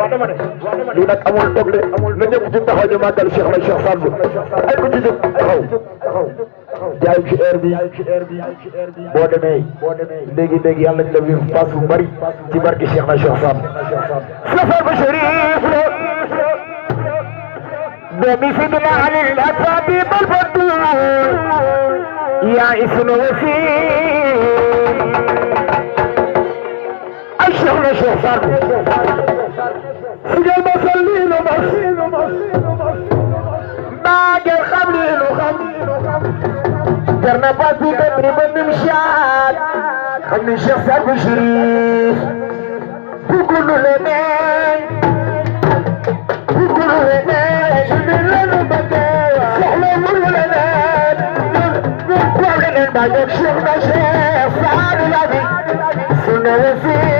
lii nag amul togle na ñëpp ci taxaw ñu màggal Cheikh na Cheikh Sadou ay ko ci jóg taxaw jaay ci heure bi boo demee léegi yàlla nañ la wér pass bu bari ci barke Cheikh na Cheikh Sadou safar ba Chérif doomi Sidina Ali al-Atabi bal faddu yaa isnu wasi ay Cheikh na Cheikh Sadou سجل مسلين ومسين باقر خملين درنا باتي بدري بنمشات خمني الشيخ سعد شريف بيقولوا لنا شبين لنا بدايا سحنا لنا وعلنا بعدك شيخنا شيخ سعد العبي سنة وسيل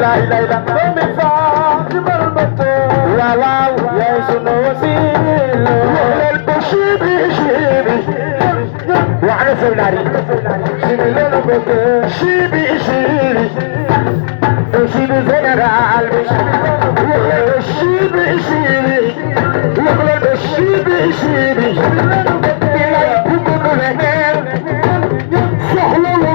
لا لا لا واو يا سنو وسيل البشيبي شيبي وعلى سولاري شيبي لنا بك شيبي شيبي شيبي زنرال شيبي شيبي وقلب الشيبي شيبي بلا يكون لنا سهل لنا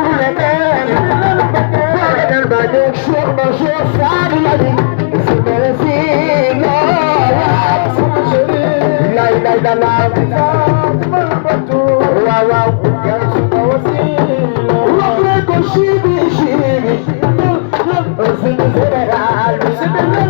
بعدك شيخنا شيخ سعد العلي اسمه وسيل لا لا لا لا واو يا اسمه وسيل وقلك الشيبي شيبي اسمه زرال اسمه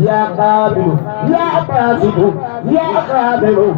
يا قابل يا باسط يا قابل